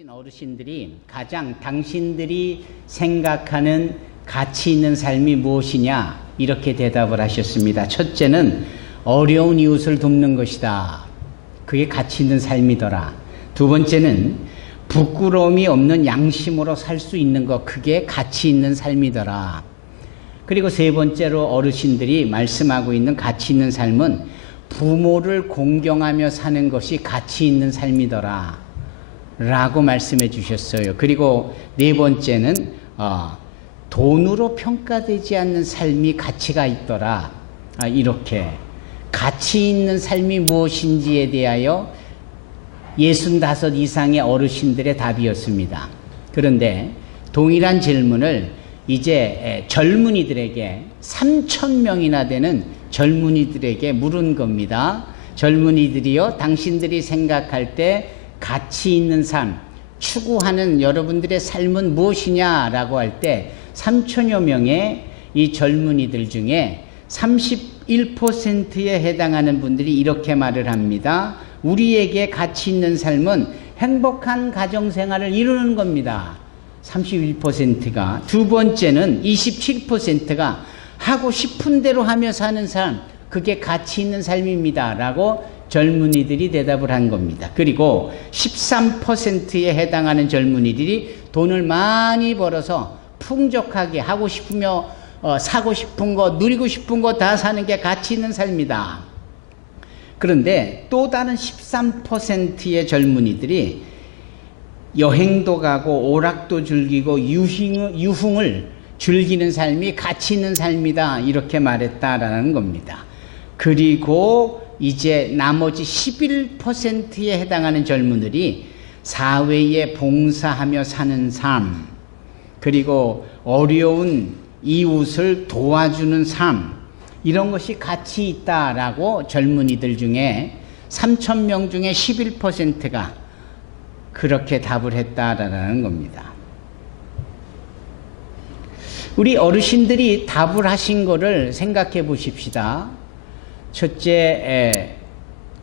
오신 어르신들이 가장 당신들이 생각하는 가치 있는 삶이 무엇이냐 이렇게 대답을 하셨습니다. 첫째는 어려운 이웃을 돕는 것이다. 그게 가치 있는 삶이더라. 두 번째는 부끄러움이 없는 양심으로 살 수 있는 것, 그게 가치 있는 삶이더라. 그리고 세 번째로 어르신들이 말씀하고 있는 가치 있는 삶은 부모를 공경하며 사는 것이 가치 있는 삶이더라 라고 말씀해 주셨어요. 그리고 네 번째는 돈으로 평가되지 않는 삶이 가치가 있더라. 이렇게 가치 있는 삶이 무엇인지에 대하여 65 이상의 어르신들의 답이었습니다. 그런데 동일한 질문을 이제 젊은이들에게 3,000명이나 되는 젊은이들에게 물은 겁니다. 젊은이들이요, 당신들이 생각할 때 가치 있는 삶, 추구하는 여러분들의 삶은 무엇이냐라고 할 때 3천여 명의 이 젊은이들 중에 31%에 해당하는 분들이 이렇게 말을 합니다. 우리에게 가치 있는 삶은 행복한 가정생활을 이루는 겁니다. 31%가. 두 번째는 27%가 하고 싶은 대로 하며 사는 삶, 그게 가치 있는 삶입니다 라고 젊은이들이 대답을 한 겁니다. 그리고 13%에 해당하는 젊은이들이 돈을 많이 벌어서 풍족하게 하고 싶으며 사고 싶은 거, 누리고 싶은 거 다 사는 게 가치 있는 삶이다. 그런데 또 다른 13%의 젊은이들이 여행도 가고 오락도 즐기고 유흥을 즐기는 삶이 가치 있는 삶이다 이렇게 말했다라는 겁니다. 그리고 이제 나머지 11%에 해당하는 젊은이들이 사회에 봉사하며 사는 삶, 그리고 어려운 이웃을 도와주는 삶, 이런 것이 가치 있다라고 젊은이들 중에 3,000명 중에 11%가 그렇게 답을 했다라는 겁니다. 우리 어르신들이 답을 하신 거를 생각해 보십시다. 첫째,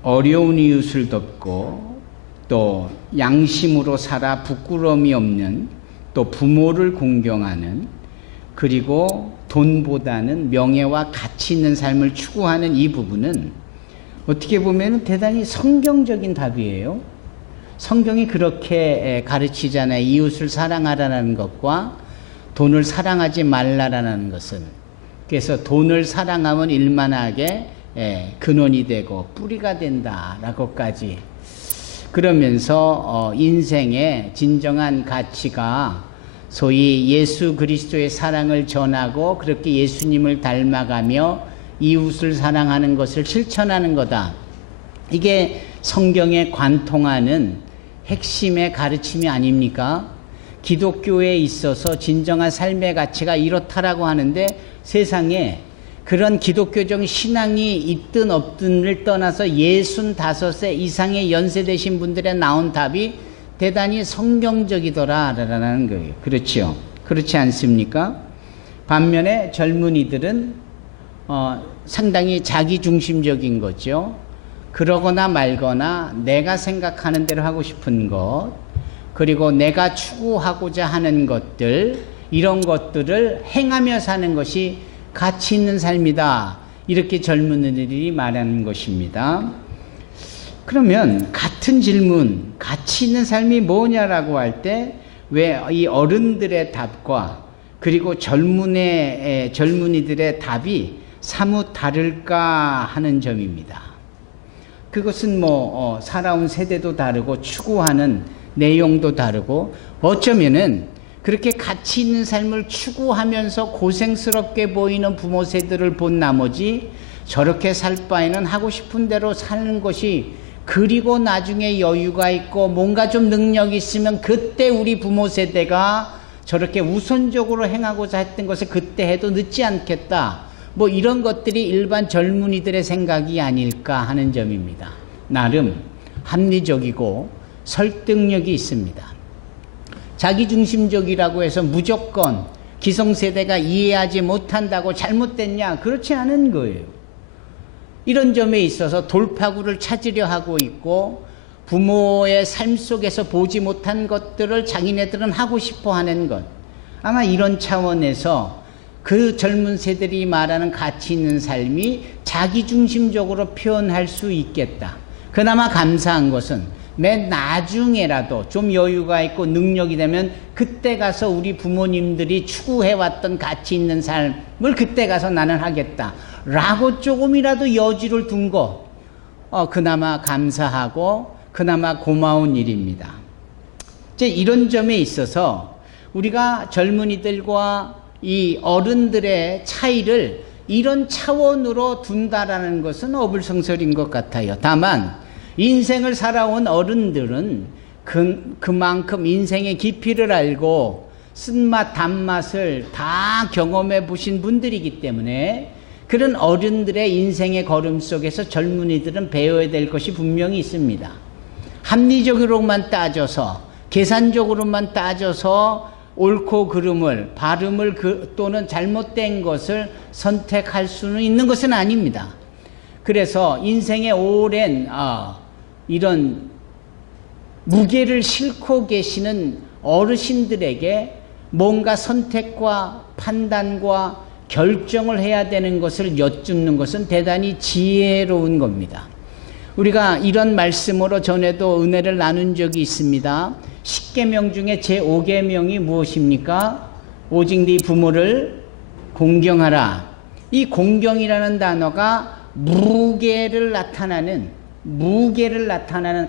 어려운 이웃을 돕고 또 양심으로 살아 부끄러움이 없는, 또 부모를 공경하는, 그리고 돈보다는 명예와 가치 있는 삶을 추구하는 이 부분은 어떻게 보면 대단히 성경적인 답이에요. 성경이 그렇게 가르치잖아요. 이웃을 사랑하라는 것과 돈을 사랑하지 말라라는 것은. 그래서 돈을 사랑하면 일만하게 근원이 되고 뿌리가 된다라고까지. 그러면서 인생의 진정한 가치가 소위 예수 그리스도의 사랑을 전하고 그렇게 예수님을 닮아가며 이웃을 사랑하는 것을 실천하는 거다. 이게 성경에 관통하는 핵심의 가르침이 아닙니까? 기독교에 있어서 진정한 삶의 가치가 이렇다라고 하는데 세상에 그런 기독교적 신앙이 있든 없든을 떠나서 65세 이상의 연세 되신 분들의 나온 답이 대단히 성경적이더라라는 거예요. 그렇죠? 그렇지 않습니까? 반면에 젊은이들은 상당히 자기중심적인 거죠. 그러거나 말거나 내가 생각하는 대로 하고 싶은 것, 그리고 내가 추구하고자 하는 것들, 이런 것들을 행하며 사는 것이 가치 있는 삶이다. 이렇게 젊은이들이 말하는 것입니다. 그러면 같은 질문, 가치 있는 삶이 뭐냐라고 할 때 왜 이 어른들의 답과 그리고 젊은이들의 답이 사뭇 다를까 하는 점입니다. 그것은 살아온 세대도 다르고 추구하는 내용도 다르고 어쩌면은 그렇게 가치 있는 삶을 추구하면서 고생스럽게 보이는 부모 세대를 본 나머지 저렇게 살 바에는 하고 싶은 대로 사는 것이, 그리고 나중에 여유가 있고 뭔가 좀 능력이 있으면 그때 우리 부모 세대가 저렇게 우선적으로 행하고자 했던 것을 그때 해도 늦지 않겠다. 이런 것들이 일반 젊은이들의 생각이 아닐까 하는 점입니다. 나름 합리적이고 설득력이 있습니다. 자기중심적이라고 해서 무조건 기성세대가 이해하지 못한다고 잘못됐냐? 그렇지 않은 거예요. 이런 점에 있어서 돌파구를 찾으려 하고 있고 부모의 삶 속에서 보지 못한 것들을 자기네들은 하고 싶어 하는 것. 아마 이런 차원에서 그 젊은 세대들이 말하는 가치 있는 삶이 자기중심적으로 표현할 수 있겠다. 그나마 감사한 것은 맨 나중에라도 좀 여유가 있고 능력이 되면 그때 가서 우리 부모님들이 추구해왔던 가치 있는 삶을 그때 가서 나는 하겠다 라고 조금이라도 여지를 둔 거 그나마 감사하고 그나마 고마운 일입니다. 이제 이런 점에 있어서 우리가 젊은이들과 이 어른들의 차이를 이런 차원으로 둔다라는 것은 어불성설인 것 같아요. 다만 인생을 살아온 어른들은 그만큼 인생의 깊이를 알고 쓴맛 단맛을 다 경험해 보신 분들이기 때문에 그런 어른들의 인생의 걸음 속에서 젊은이들은 배워야 될 것이 분명히 있습니다. 합리적으로만 따져서 계산적으로만 따져서 옳고 그름을 바름을 또는 잘못된 것을 선택할 수는 있는 것은 아닙니다. 그래서 인생의 오랜 이런 무게를 싣고 계시는 어르신들에게 뭔가 선택과 판단과 결정을 해야 되는 것을 여쭙는 것은 대단히 지혜로운 겁니다. 우리가 이런 말씀으로 전에도 은혜를 나눈 적이 있습니다. 10계명 중에 제5계명이 무엇입니까? 오직 네 부모를 공경하라. 이 공경이라는 단어가 무게를 나타나는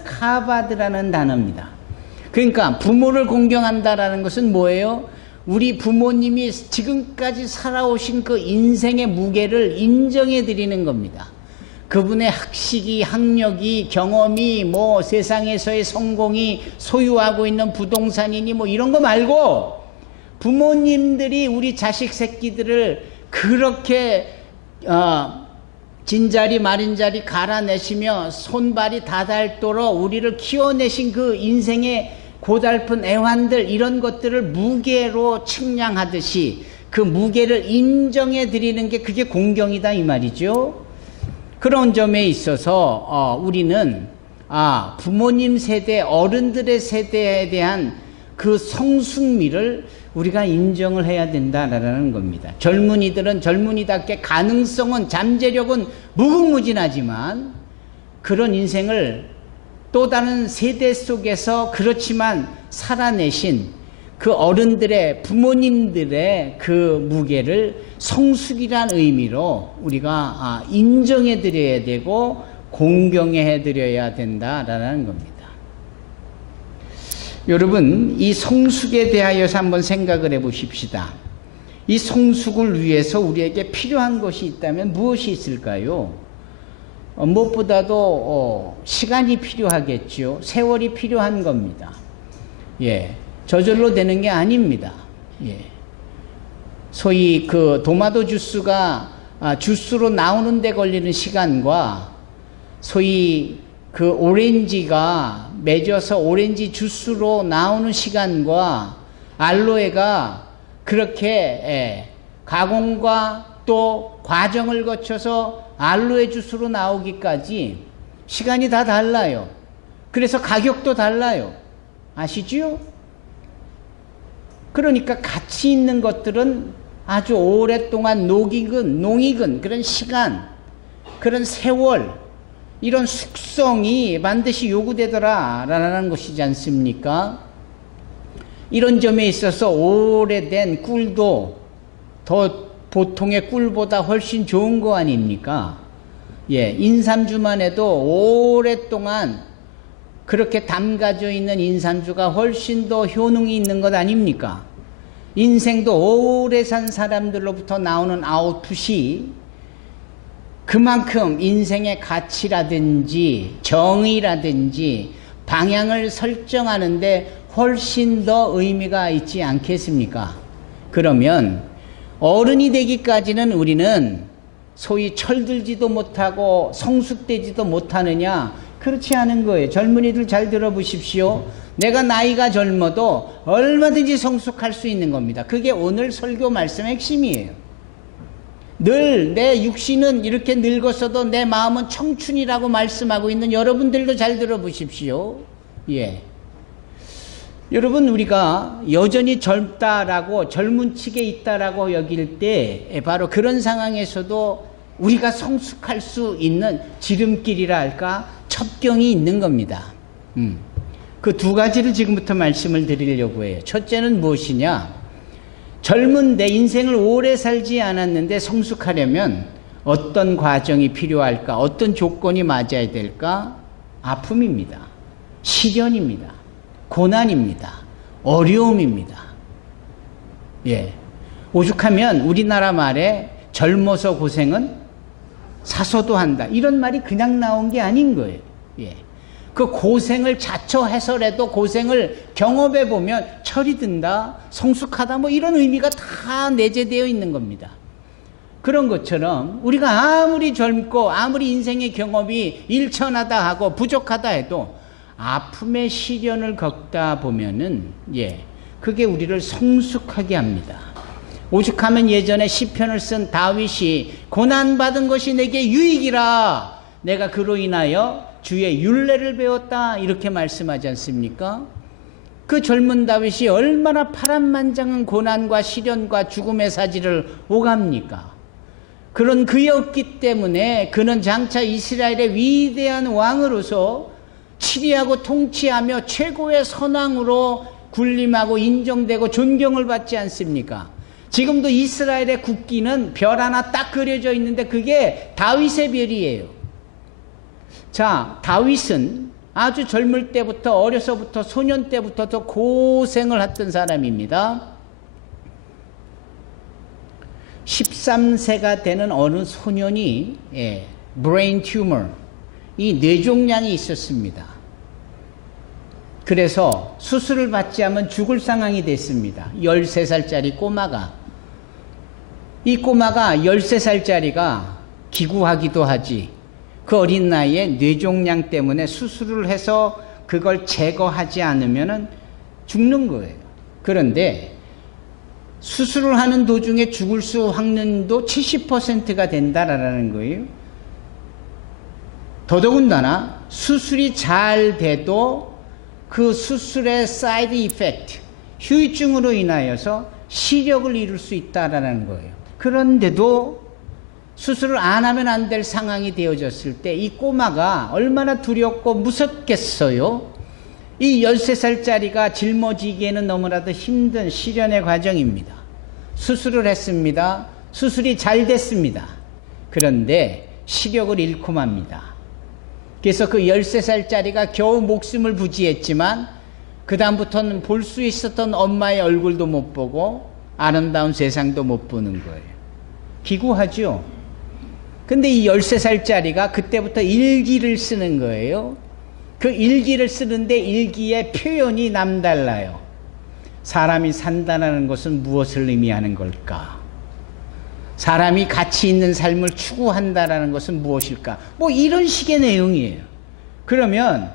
카바드라는 단어입니다. 그러니까 부모를 공경한다라는 것은 뭐예요? 우리 부모님이 지금까지 살아오신 그 인생의 무게를 인정해 드리는 겁니다. 그분의 학식이, 학력이, 경험이, 뭐 세상에서의 성공이, 소유하고 있는 부동산이니 뭐 이런 거 말고 부모님들이 우리 자식 새끼들을 그렇게 진자리 마른자리 갈아내시며 손발이 다 닳도록 우리를 키워내신 그 인생의 고달픈 애환들, 이런 것들을 무게로 측량하듯이 그 무게를 인정해 드리는 게 그게 공경이다 이 말이죠. 그런 점에 있어서 우리는 부모님 세대, 어른들의 세대에 대한 그 성숙미를 우리가 인정을 해야 된다라는 겁니다. 젊은이들은 젊은이답게 가능성은, 잠재력은 무궁무진하지만 그런 인생을 또 다른 세대 속에서 그렇지만 살아내신 그 어른들의, 부모님들의 그 무게를 성숙이란 의미로 우리가 인정해 드려야 되고 공경해 드려야 된다라는 겁니다. 여러분, 이 성숙에 대하여서 한번 생각을 해 보십시다. 이 성숙을 위해서 우리에게 필요한 것이 있다면 무엇이 있을까요? 무엇보다도 시간이 필요하겠죠. 세월이 필요한 겁니다. 예, 저절로 되는 게 아닙니다. 예. 소위 그 도마도 주스가 주스로 나오는 데 걸리는 시간과 소위 그 오렌지가 맺어서 오렌지 주스로 나오는 시간과 알로에가 그렇게 가공과 또 과정을 거쳐서 알로에 주스로 나오기까지 시간이 다 달라요. 그래서 가격도 달라요. 아시지요? 그러니까 가치 있는 것들은 아주 오랫동안 농익은 그런 시간, 그런 세월, 이런 숙성이 반드시 요구되더라라는 것이지 않습니까? 이런 점에 있어서 오래된 꿀도 더 보통의 꿀보다 훨씬 좋은 거 아닙니까? 예, 인삼주만 해도 오랫동안 그렇게 담가져 있는 인삼주가 훨씬 더 효능이 있는 것 아닙니까? 인생도 오래 산 사람들로부터 나오는 아웃풋이 그만큼 인생의 가치라든지 정의라든지 방향을 설정하는데 훨씬 더 의미가 있지 않겠습니까? 그러면 어른이 되기까지는 우리는 소위 철들지도 못하고 성숙되지도 못하느냐? 그렇지 않은 거예요. 젊은이들 잘 들어보십시오. 내가 나이가 젊어도 얼마든지 성숙할 수 있는 겁니다. 그게 오늘 설교 말씀의 핵심이에요. 늘 내 육신은 이렇게 늙었어도 내 마음은 청춘이라고 말씀하고 있는 여러분들도 잘 들어보십시오. 예. 여러분, 우리가 여전히 젊다라고, 젊은 층에 있다라고 여길 때 바로 그런 상황에서도 우리가 성숙할 수 있는 지름길이라 할까, 첩경이 있는 겁니다. 그 두 가지를 지금부터 말씀을 드리려고 해요. 첫째는 무엇이냐? 젊은 내 인생을 오래 살지 않았는데 성숙하려면 어떤 과정이 필요할까? 어떤 조건이 맞아야 될까? 아픔입니다. 시련입니다. 고난입니다. 어려움입니다. 예. 오죽하면 우리나라 말에 젊어서 고생은 사서도 한다. 이런 말이 그냥 나온 게 아닌 거예요. 예. 그 고생을 자처해서라도 고생을 경험해 보면 철이 든다, 성숙하다, 뭐 이런 의미가 다 내재되어 있는 겁니다. 그런 것처럼 우리가 아무리 젊고 아무리 인생의 경험이 일천하다 하고 부족하다 해도 아픔의 시련을 겪다 보면은 그게 우리를 성숙하게 합니다. 오죽하면 예전에 시편을 쓴 다윗이 고난받은 것이 내게 유익이라 내가 그로 인하여 주의 율례를 배웠다 이렇게 말씀하지 않습니까? 그 젊은 다윗이 얼마나 파란만장한 고난과 시련과 죽음의 사지를 오갑니까? 그런 그였기 때문에 그는 장차 이스라엘의 위대한 왕으로서 치리하고 통치하며 최고의 선왕으로 군림하고 인정되고 존경을 받지 않습니까? 지금도 이스라엘의 국기는 별 하나 딱 그려져 있는데 그게 다윗의 별이에요. 자, 다윗은 아주 젊을 때부터, 어려서부터, 소년 때부터 더 고생을 했던 사람입니다. 13세가 되는 어느 소년이 브레인 튜머, 이 뇌종양이 있었습니다. 그래서 수술을 받지 않으면 죽을 상황이 됐습니다. 13살짜리 꼬마가. 이 꼬마가 13살짜리가 기구하기도 하지, 그 어린 나이에 뇌종양 때문에 수술을 해서 그걸 제거하지 않으면 죽는 거예요. 그런데 수술을 하는 도중에 죽을 수 확률도 70%가 된다라는 거예요. 더더군다나 수술이 잘 돼도 그 수술의 사이드 이펙트, 후유증으로 인하여서 시력을 잃을 수 있다라는 거예요. 그런데도 수술을 안 하면 안 될 상황이 되어졌을 때 이 꼬마가 얼마나 두렵고 무섭겠어요? 이 13살짜리가 짊어지기에는 너무나도 힘든 시련의 과정입니다. 수술을 했습니다. 수술이 잘 됐습니다. 그런데 시력을 잃고 맙니다. 그래서 그 13살짜리가 겨우 목숨을 부지했지만 그 다음부터는 볼 수 있었던 엄마의 얼굴도 못 보고 아름다운 세상도 못 보는 거예요. 기구하죠. 근데 이 13살짜리가 그때부터 일기를 쓰는 거예요. 그 일기를 쓰는데 일기의 표현이 남달라요. 사람이 산다는 것은 무엇을 의미하는 걸까? 사람이 가치 있는 삶을 추구한다는 것은 무엇일까? 뭐 이런 식의 내용이에요. 그러면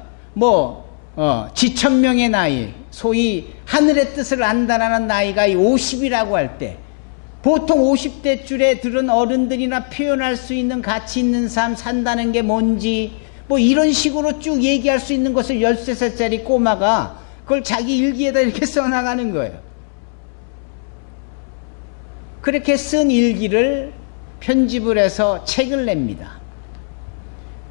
지천명의 나이, 소위 하늘의 뜻을 안다라는 나이가 50이라고 할 때 보통 50대 줄에 들은 어른들이나 표현할 수 있는 가치 있는 삶 산다는 게 뭔지 뭐 이런 식으로 쭉 얘기할 수 있는 것을 13살짜리 꼬마가 그걸 자기 일기에다 이렇게 써나가는 거예요. 그렇게 쓴 일기를 편집을 해서 책을 냅니다.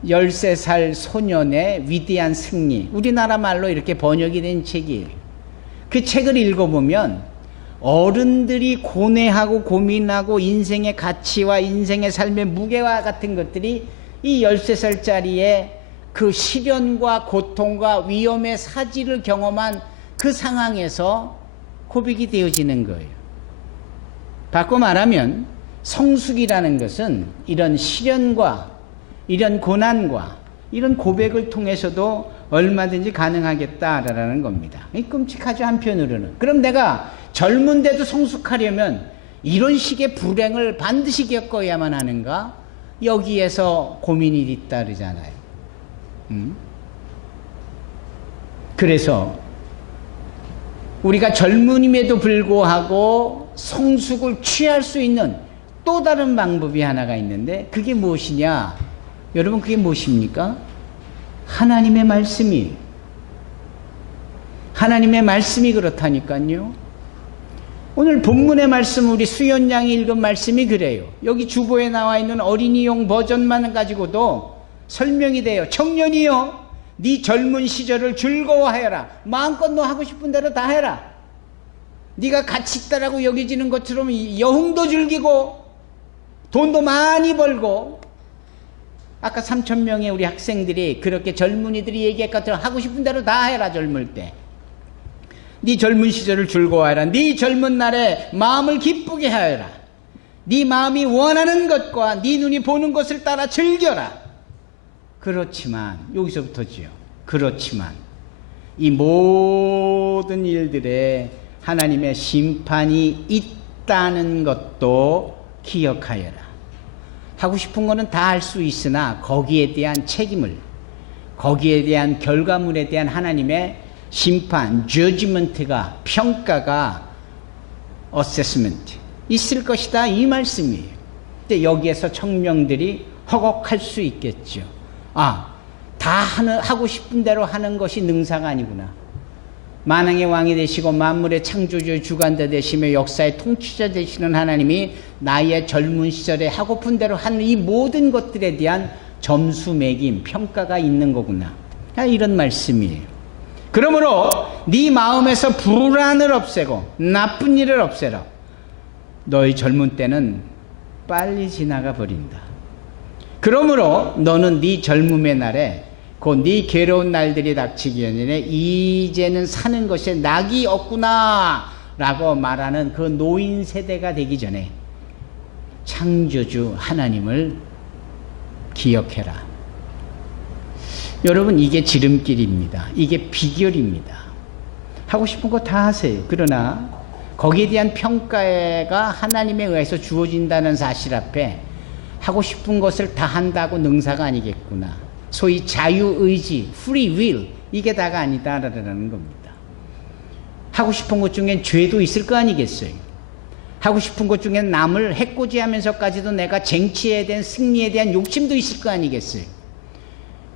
13살 소년의 위대한 승리, 우리나라 말로 이렇게 번역이 된 책이에요. 그 책을 읽어보면 어른들이 고뇌하고 고민하고 인생의 가치와 인생의 삶의 무게와 같은 것들이 이 13살짜리의 그 시련과 고통과 위험의 사지를 경험한 그 상황에서 고백이 되어지는 거예요. 바꿔 말하면 성숙이라는 것은 이런 시련과 이런 고난과 이런 고백을 통해서도 얼마든지 가능하겠다라는 겁니다. 끔찍하죠, 한편으로는. 그럼 내가 젊은데도 성숙하려면 이런 식의 불행을 반드시 겪어야만 하는가? 여기에서 고민이 잇따르잖아요. 그래서 우리가 젊음임에도 불구하고 성숙을 취할 수 있는 또 다른 방법이 하나가 있는데 그게 무엇이냐? 여러분 그게 무엇입니까? 하나님의 말씀이. 하나님의 말씀이 그렇다니까요. 오늘 본문의 말씀 우리 수연 양이 읽은 말씀이 그래요. 여기 주보에 나와 있는 어린이용 버전만 가지고도 설명이 돼요. 청년이여 네 젊은 시절을 즐거워하여라. 마음껏 너 하고 싶은 대로 다 해라. 네가 가치 있다라고 여겨지는 것처럼 여흥도 즐기고 돈도 많이 벌고 아까 3,000명의 우리 학생들이 그렇게 젊은이들이 얘기할 것처럼 하고 싶은 대로 다 해라. 젊을 때 네 젊은 시절을 즐거워하라. 네 젊은 날에 마음을 기쁘게 하여라. 네 마음이 원하는 것과 네 눈이 보는 것을 따라 즐겨라. 그렇지만 여기서부터지요. 그렇지만 이 모든 일들에 하나님의 심판이 있다는 것도 기억하여라. 하고 싶은 거는 다 할 수 있으나 거기에 대한 책임을, 거기에 대한 결과물에 대한 하나님의 심판, judgment가, 평가가, assessment 있을 것이다 이 말씀이에요. 근데 여기에서 청명들이 허걱할 수 있겠죠. 하고 싶은 대로 하는 것이 능사가 아니구나. 만왕의 왕이 되시고 만물의 창조주 주관자 되시며 역사의 통치자 되시는 하나님이 나의 젊은 시절에 하고픈 대로 하는 이 모든 것들에 대한 점수 매김, 평가가 있는 거구나. 이런 말씀이에요. 그러므로 네 마음에서 불안을 없애고 나쁜 일을 없애라. 너의 젊은 때는 빨리 지나가 버린다. 그러므로 너는 네 젊음의 날에 곧 네 괴로운 날들이 닥치기 전에 이제는 사는 것에 낙이 없구나 라고 말하는 그 노인 세대가 되기 전에 창조주 하나님을 기억해라. 여러분 이게 지름길입니다. 이게 비결입니다. 하고 싶은 거 다 하세요. 그러나 거기에 대한 평가가 하나님에 의해서 주어진다는 사실 앞에 하고 싶은 것을 다 한다고 능사가 아니겠구나. 소위 자유의지, free will 이게 다가 아니다라는 겁니다. 하고 싶은 것 중엔 죄도 있을 거 아니겠어요. 하고 싶은 것 중엔 남을 해코지하면서까지도 내가 쟁취에 대한 승리에 대한 욕심도 있을 거 아니겠어요.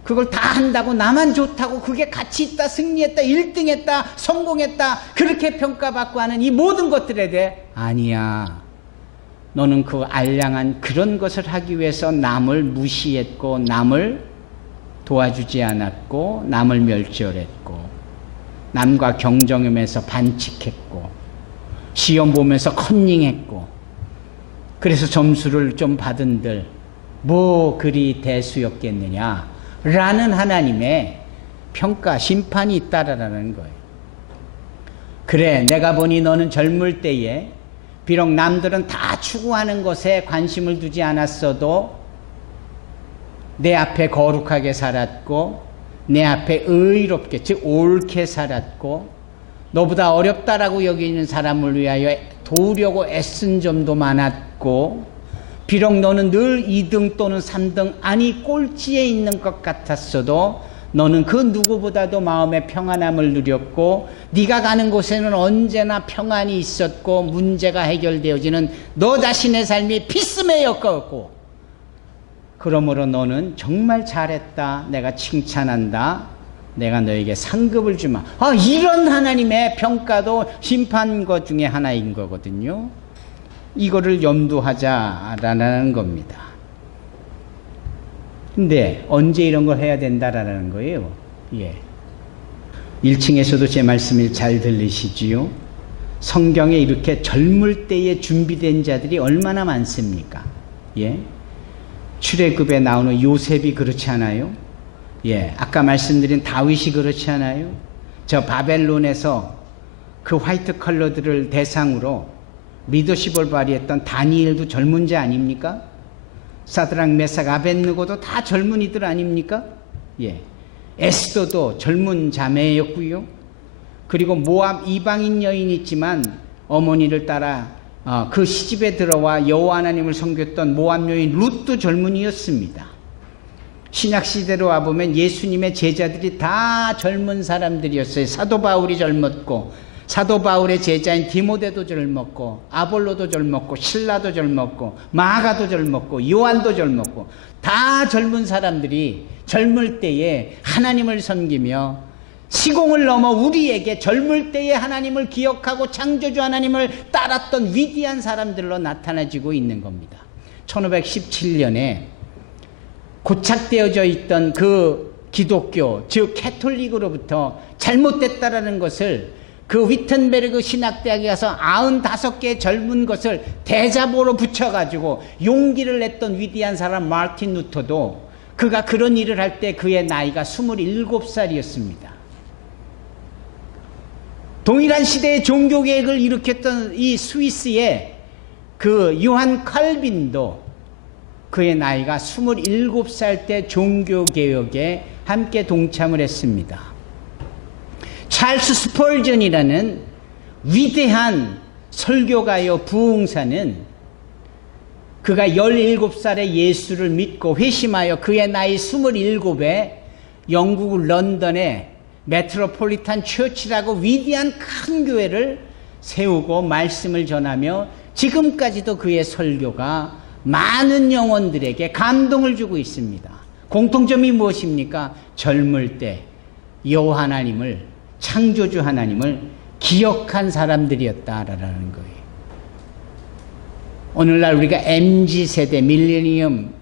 그걸 다 한다고 나만 좋다고 그게 가치 있다, 승리했다, 1등했다, 성공했다 그렇게 평가받고 하는 이 모든 것들에 대해 아니야. 너는 그 알량한 그런 것을 하기 위해서 남을 무시했고 남을 도와주지 않았고 남을 멸절했고 남과 경쟁하면서 반칙했고 시험 보면서 컨닝했고 그래서 점수를 좀 받은들 뭐 그리 대수였겠느냐 라는 하나님의 평가, 심판이 있다라는 거예요. 그래, 내가 보니 너는 젊을 때에 비록 남들은 다 추구하는 것에 관심을 두지 않았어도 내 앞에 거룩하게 살았고 내 앞에 의롭게, 즉 옳게 살았고 너보다 어렵다라고 여기는 사람을 위하여 도우려고 애쓴 점도 많았고 비록 너는 늘 2등 또는 3등 아니 꼴찌에 있는 것 같았어도 너는 그 누구보다도 마음의 평안함을 누렸고 네가 가는 곳에는 언제나 평안이 있었고 문제가 해결되어지는 너 자신의 삶이 피스메이커였고 그러므로 너는 정말 잘했다. 내가 칭찬한다. 내가 너에게 상급을 주마. 이런 하나님의 평가도 심판 것 중에 하나인 거거든요. 이거를 염두하자라는 겁니다. 근데 언제 이런 걸 해야 된다라는 거예요. 1층에서도 제 말씀을 잘 들리시지요? 성경에 이렇게 젊을 때에 준비된 자들이 얼마나 많습니까? 출애굽에 나오는 요셉이 그렇지 않아요? 아까 말씀드린 다윗이 그렇지 않아요? 저 바벨론에서 그 화이트 컬러들을 대상으로 리더십을 발휘했던 다니엘도 젊은 자 아닙니까? 사드락 메삭 아벳느고도 다 젊은이들 아닙니까? 에스더도 젊은 자매였고요. 그리고 모압 이방인 여인이 있지만 어머니를 따라 그 시집에 들어와 여호와 하나님을 섬겼던 모압 여인 룻도 젊은이였습니다. 신약시대로 와보면 예수님의 제자들이 다 젊은 사람들이었어요. 사도 바울이 젊었고 사도 바울의 제자인 디모데도 젊었고, 아볼로도 젊었고, 실라도 젊었고, 마가도 젊었고, 요한도 젊었고, 다 젊은 사람들이 젊을 때에 하나님을 섬기며 시공을 넘어 우리에게 젊을 때에 하나님을 기억하고 창조주 하나님을 따랐던 위대한 사람들로 나타나지고 있는 겁니다. 1517년에 고착되어져 있던 그 기독교, 즉 캐톨릭으로부터 잘못됐다라는 것을 그 위텐베르그 신학대학에 가서 95개의 젊은 것을 대자보로 붙여가지고 용기를 냈던 위대한 사람 마르틴 루터도 그가 그런 일을 할 때 그의 나이가 27살이었습니다. 동일한 시대의 종교개혁을 일으켰던 이 스위스의 그 요한 칼빈도 그의 나이가 27살 때 종교개혁에 함께 동참을 했습니다. 찰스 스펄전이라는 위대한 설교가요 부흥사는 그가 17살에 예수를 믿고 회심하여 그의 나이 27에 영국 런던에 메트로폴리탄 처치라고 위대한 큰 교회를 세우고 말씀을 전하며 지금까지도 그의 설교가 많은 영혼들에게 감동을 주고 있습니다. 공통점이 무엇입니까? 젊을 때 여호와 하나님을, 창조주 하나님을 기억한 사람들이었다라는 거예요. 오늘날 우리가 MZ세대, 밀레니엄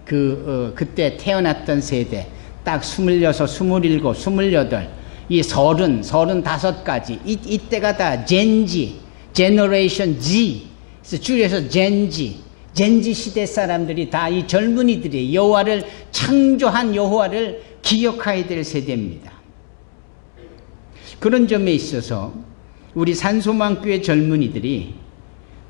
그때 태어났던 세대 딱 26, 27, 28, 이 30, 35까지 이때가 다 젠지, 제너레이션 Z, 줄여서 젠지 시대 사람들이 다 이 젊은이들이 여호와를 창조한 여호와를 기억해야 될 세대입니다. 그런 점에 있어서 우리 산소망교회 젊은이들이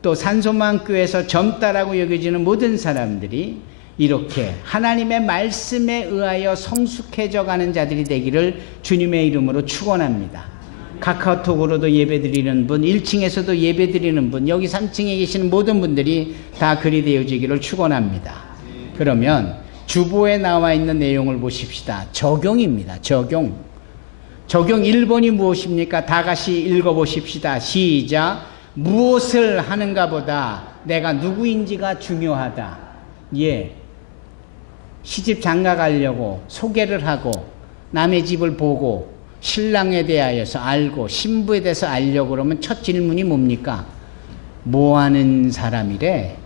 또 산소망교회에서 젊다라고 여겨지는 모든 사람들이 이렇게 하나님의 말씀에 의하여 성숙해져 가는 자들이 되기를 주님의 이름으로 축원합니다. 카카오톡으로도 예배드리는 분, 1층에서도 예배드리는 분, 여기 3층에 계시는 모든 분들이 다 그리 되어지기를 축원합니다. 그러면 주보에 나와 있는 내용을 보십시다. 적용입니다. 적용 1번이 무엇입니까? 다 같이 읽어보십시다. 시작. 무엇을 하는가 보다 내가 누구인지가 중요하다. 예. 시집 장가 가려고 소개를 하고 남의 집을 보고 신랑에 대하여서 알고 신부에 대해서 알려고 그러면 첫 질문이 뭡니까? 뭐 하는 사람이래?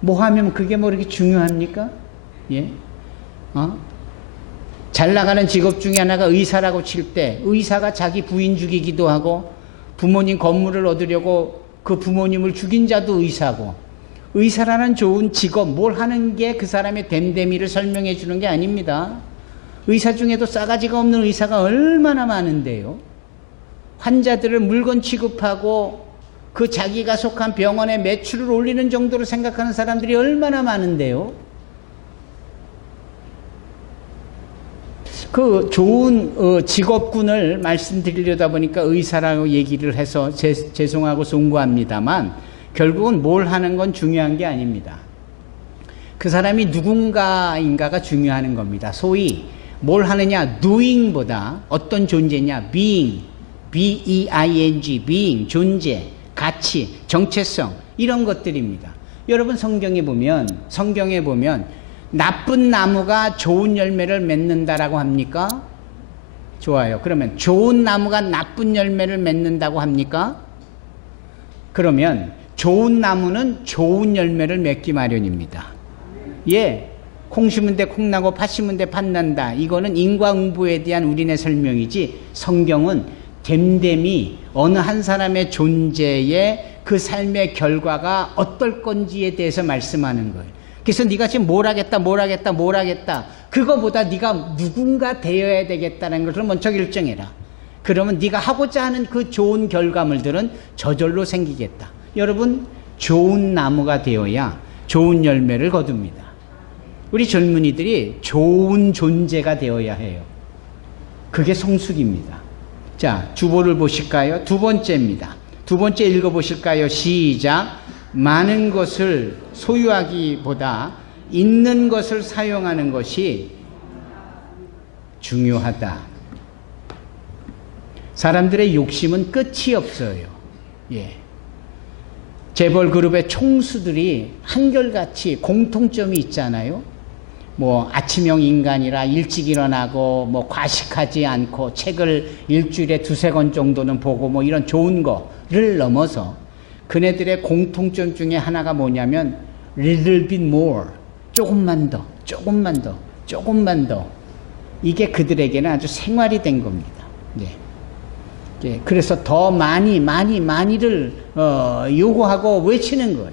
뭐 하면 그게 뭐 이렇게 중요합니까? 예? 잘 나가는 직업 중에 하나가 의사라고 칠 때 의사가 자기 부인 죽이기도 하고 부모님 건물을 얻으려고 그 부모님을 죽인 자도 의사고, 의사라는 좋은 직업, 뭘 하는 게 그 사람의 됨됨이를 설명해 주는 게 아닙니다. 의사 중에도 싸가지가 없는 의사가 얼마나 많은데요. 환자들을 물건 취급하고 그 자기가 속한 병원의 매출을 올리는 정도로 생각하는 사람들이 얼마나 많은데요. 그 좋은 직업군을 말씀드리려다 보니까 의사라고 얘기를 해서 죄송하고 송구합니다만 결국은 뭘 하는 건 중요한 게 아닙니다. 그 사람이 누군가인가가 중요한 겁니다. 소위 뭘 하느냐 doing보다 어떤 존재냐 being, B-E-I-N-G, being, 존재, 가치, 정체성 이런 것들입니다. 여러분 성경에 보면 나쁜 나무가 좋은 열매를 맺는다라고 합니까? 좋아요. 그러면 좋은 나무가 나쁜 열매를 맺는다고 합니까? 그러면 좋은 나무는 좋은 열매를 맺기 마련입니다. 예. 콩 심은 데 콩 나고 팥 심은 데 팥 난다. 이거는 인과응보에 대한 우리네 설명이지 성경은 됨됨이 어느 한 사람의 존재의 그 삶의 결과가 어떨 건지에 대해서 말씀하는 거예요. 그래서 네가 지금 뭘 하겠다 그거보다 네가 누군가 되어야 되겠다는 것을 먼저 결정해라. 그러면 네가 하고자 하는 그 좋은 결과물들은 저절로 생기겠다. 여러분 좋은 나무가 되어야 좋은 열매를 거둡니다. 우리 젊은이들이 좋은 존재가 되어야 해요. 그게 성숙입니다. 자, 주보를 보실까요? 두 번째입니다. 두 번째 읽어보실까요? 시작. 많은 것을 소유하기보다 있는 것을 사용하는 것이 중요하다. 사람들의 욕심은 끝이 없어요. 예. 재벌 그룹의 총수들이 한결같이 공통점이 있잖아요. 뭐 아침형 인간이라 일찍 일어나고 뭐 과식하지 않고 책을 일주일에 2-3권 정도는 보고 뭐 이런 좋은 거를 넘어서 그네들의 공통점 중에 하나가 뭐냐면 little bit more, 조금만 더, 조금만 더, 조금만 더. 이게 그들에게는 아주 생활이 된 겁니다. 네. 예, 그래서 더 많이를 요구하고 외치는 거예요.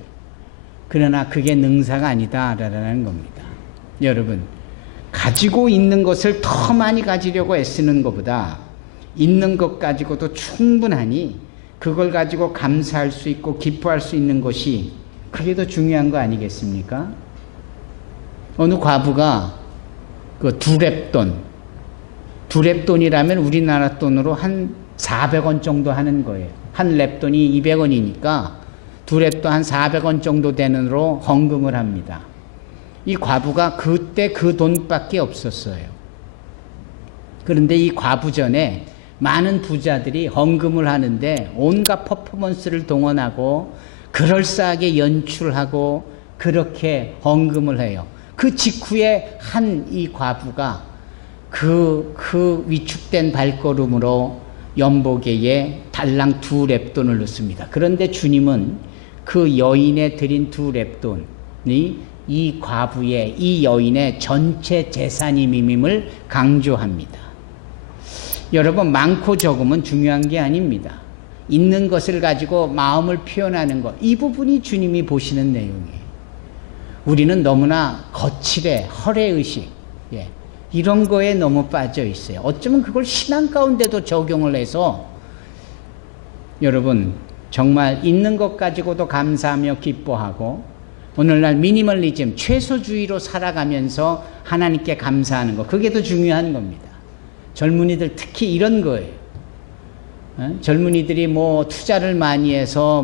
그러나 그게 능사가 아니다라는 겁니다. 여러분, 가지고 있는 것을 더 많이 가지려고 애쓰는 것보다 있는 것 가지고도 충분하니 그걸 가지고 감사할 수 있고 기뻐할 수 있는 것이 그게 더 중요한 거 아니겠습니까? 어느 과부가 그 두랩돈이라면 우리나라 돈으로 한 400원 정도 하는 거예요. 한 랩돈이 200원이니까 두 랩도 한 400원 정도 되는으로 헌금을 합니다. 이 과부가 그때 그 돈밖에 없었어요. 그런데 이 과부 전에 많은 부자들이 헌금을 하는데 온갖 퍼포먼스를 동원하고 그럴싸하게 연출하고 그렇게 헌금을 해요. 그 직후에 한 이 과부가 그 위축된 발걸음으로 연보계에 달랑 2랩돈을 넣습니다. 그런데 주님은 그 여인에 드린 2랩돈이 이 과부의, 이 여인의 전체 재산임임을 강조합니다. 여러분, 많고 적음은 중요한 게 아닙니다. 있는 것을 가지고 마음을 표현하는 것, 이 부분이 주님이 보시는 내용이에요. 우리는 너무나 거칠에 허례의식, 이런 거에 너무 빠져 있어요. 어쩌면 그걸 신앙 가운데도 적용을 해서 여러분 정말 있는 것 가지고도 감사하며 기뻐하고 오늘날 미니멀리즘, 최소주의로 살아가면서 하나님께 감사하는 것, 그게 더 중요한 겁니다. 젊은이들 특히 이런 거예요. 젊은이들이 뭐 투자를 많이 해서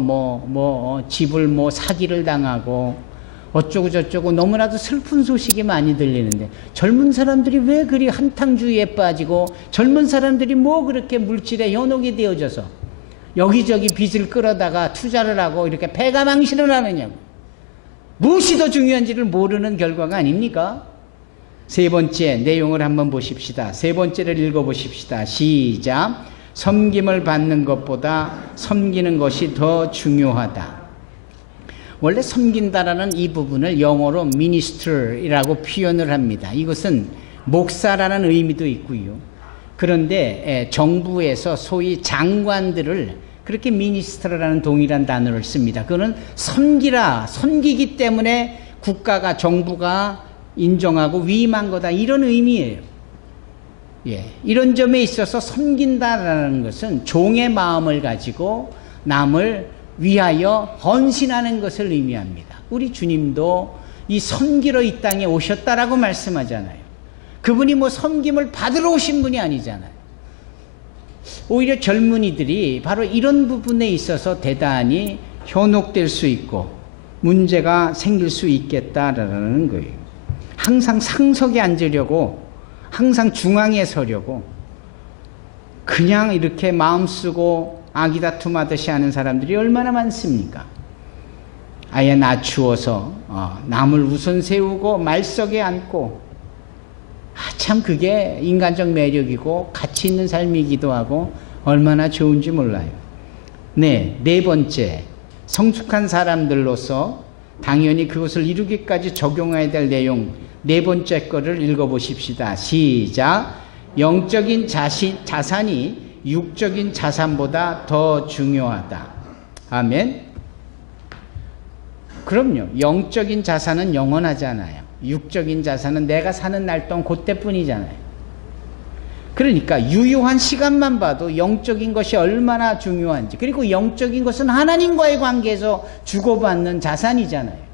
집을 사기를 당하고 어쩌고 저쩌고 너무나도 슬픈 소식이 많이 들리는데 젊은 사람들이 왜 그리 한탕주의에 빠지고 젊은 사람들이 뭐 그렇게 물질에 현혹이 되어져서 여기저기 빚을 끌어다가 투자를 하고 이렇게 패가망신을 하느냐고. 무엇이 더 중요한지를 모르는 결과가 아닙니까? 세 번째 내용을 한번 보십시다. 세 번째를 읽어보십시다. 시작. 섬김을 받는 것보다 섬기는 것이 더 중요하다. 원래 섬긴다라는 이 부분을 영어로 minister이라고 표현을 합니다. 이것은 목사라는 의미도 있고요. 그런데 정부에서 소위 장관들을 그렇게 minister라는 동일한 단어를 씁니다. 그거는 섬기기 때문에 국가가, 정부가 인정하고 위임한 거다, 이런 의미예요. 이런 점에 있어서 섬긴다라는 것은 종의 마음을 가지고 남을 위하여 헌신하는 것을 의미합니다. 우리 주님도 이 섬기러 이 땅에 오셨다라고 말씀하잖아요. 그분이 섬김을 받으러 오신 분이 아니잖아요. 오히려 젊은이들이 바로 이런 부분에 있어서 대단히 현혹될 수 있고 문제가 생길 수 있겠다라는 거예요. 항상 상석에 앉으려고, 항상 중앙에 서려고 그냥 이렇게 마음 쓰고 아기다툼하듯이 하는 사람들이 얼마나 많습니까? 아예 낮추어서 남을 우선 세우고 말석에 앉고, 참 그게 인간적 매력이고 가치 있는 삶이기도 하고 얼마나 좋은지 몰라요. 네 번째, 성숙한 사람들로서 당연히 그것을 이루기까지 적용해야 될 내용, 네 번째 거를 읽어보십시다. 시작. 영적인 자산이 육적인 자산보다 더 중요하다. 아멘. 그럼요. 영적인 자산은 영원하잖아요. 육적인 자산은 내가 사는 날 동안 그때뿐이잖아요. 그러니까 유효한 시간만 봐도 영적인 것이 얼마나 중요한지, 그리고 영적인 것은 하나님과의 관계에서 주고받는 자산이잖아요.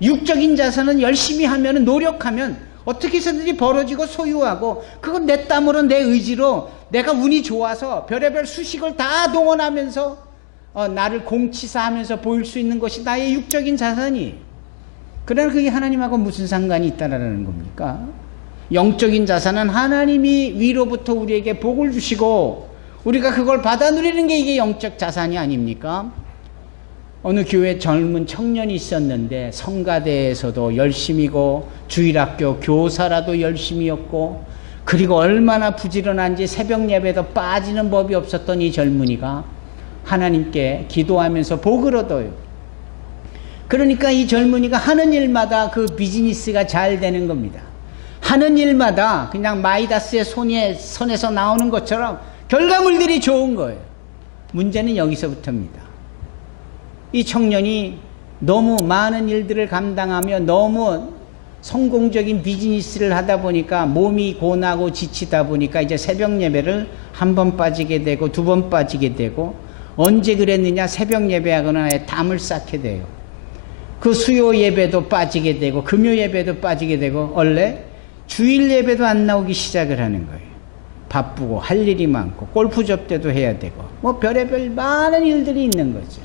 육적인 자산은 열심히 하면, 노력하면 어떻게 해서든지 벌어지고 소유하고, 그건 내 땀으로, 내 의지로, 내가 운이 좋아서 별의별 수식을 다 동원하면서 나를 공치사하면서 보일 수 있는 것이 나의 육적인 자산이에요. 그러나 그게 하나님하고 무슨 상관이 있다라는 겁니까? 영적인 자산은 하나님이 위로부터 우리에게 복을 주시고 우리가 그걸 받아 누리는 게 이게 영적 자산이 아닙니까? 어느 교회 젊은 청년이 있었는데 성가대에서도 열심히고 주일학교 교사라도 열심히였고 그리고 얼마나 부지런한지 새벽 예배도 빠지는 법이 없었던 이 젊은이가 하나님께 기도하면서 복을 얻어요. 그러니까 이 젊은이가 하는 일마다 그 비즈니스가 잘 되는 겁니다. 하는 일마다 그냥 마이다스의 손에서 나오는 것처럼 결과물들이 좋은 거예요. 문제는 여기서부터입니다. 이 청년이 너무 많은 일들을 감당하며 너무 성공적인 비즈니스를 하다 보니까 몸이 고나고 지치다 보니까 이제 새벽 예배를 한 번 빠지게 되고 두 번 빠지게 되고 언제 그랬느냐 새벽 예배하거나 담을 쌓게 돼요. 그 수요 예배도 빠지게 되고 금요 예배도 빠지게 되고 원래 주일 예배도 안 나오기 시작을 하는 거예요. 바쁘고 할 일이 많고 골프 접대도 해야 되고 뭐 별의별 많은 일들이 있는 거죠.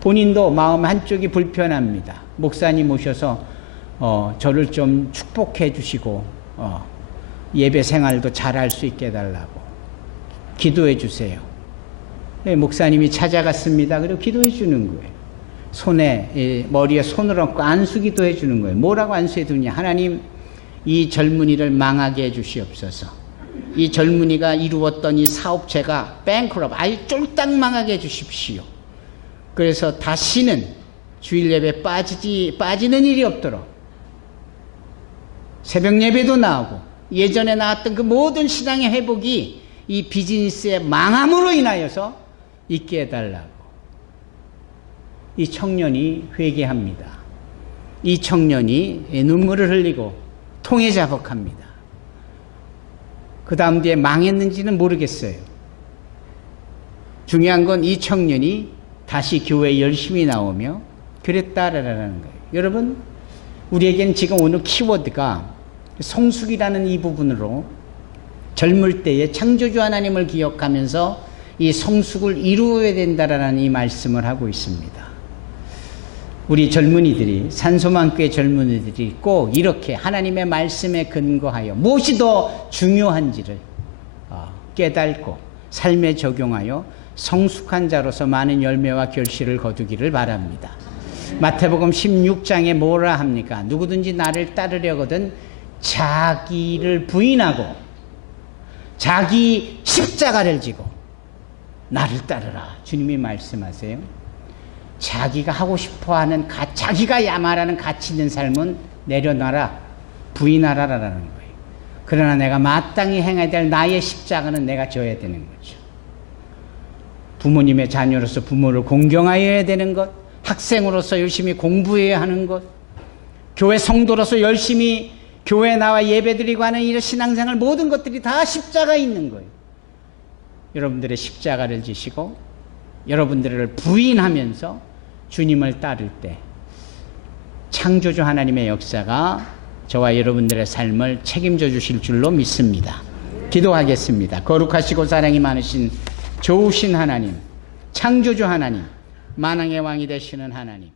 본인도 마음 한쪽이 불편합니다. 목사님 오셔서 저를 좀 축복해 주시고 예배 생활도 잘할 수 있게 해달라고 기도해 주세요. 네, 목사님이 찾아갔습니다. 그리고 기도해 주는 거예요. 손에 머리에 손을 얹고 안수기도 해 주는 거예요. 뭐라고 안수해 두냐? 하나님 이 젊은이를 망하게 해 주시옵소서. 이 젊은이가 이루었던 이 사업체가 뱅크럽 아주 쫄딱 망하게 해 주십시오. 그래서 다시는 주일 예배 빠지는 일이 없도록 새벽 예배도 나오고 예전에 나왔던 그 모든 신앙의 회복이 이 비즈니스의 망함으로 인하여서 있게 해달라고 이 청년이 회개합니다. 이 청년이 눈물을 흘리고 통해 자복합니다. 그 다음 뒤에 망했는지는 모르겠어요. 중요한 건 이 청년이 다시 교회에 열심히 나오며 그랬다라는 거예요. 여러분, 우리에겐 지금 오늘 키워드가 성숙이라는 이 부분으로 젊을 때에 창조주 하나님을 기억하면서 이 성숙을 이루어야 된다라는 이 말씀을 하고 있습니다. 우리 젊은이들이 산소망교회 젊은이들이 꼭 이렇게 하나님의 말씀에 근거하여 무엇이 더 중요한지를 깨닫고 삶에 적용하여 성숙한 자로서 많은 열매와 결실을 거두기를 바랍니다. 마태복음 16장에 뭐라 합니까? 누구든지 나를 따르려거든 자기를 부인하고 자기 십자가를 지고 나를 따르라. 주님이 말씀하세요. 자기가 하고 싶어하는 자기가 말하는 가치 있는 삶은 내려놔라. 부인하라라는 거예요. 그러나 내가 마땅히 행해야 될 나의 십자가는 내가 져야 되는 거죠. 부모님의 자녀로서 부모를 공경하여야 되는 것, 학생으로서 열심히 공부해야 하는 것, 교회 성도로서 열심히 교회에 나와 예배드리고 하는 이런 신앙생활 모든 것들이 다 십자가 있는 거예요. 여러분들의 십자가를 지시고 여러분들을 부인하면서 주님을 따를 때 창조주 하나님의 역사가 저와 여러분들의 삶을 책임져 주실 줄로 믿습니다. 기도하겠습니다. 거룩하시고 사랑이 많으신 좋으신 하나님, 창조주 하나님, 만왕의 왕이 되시는 하나님,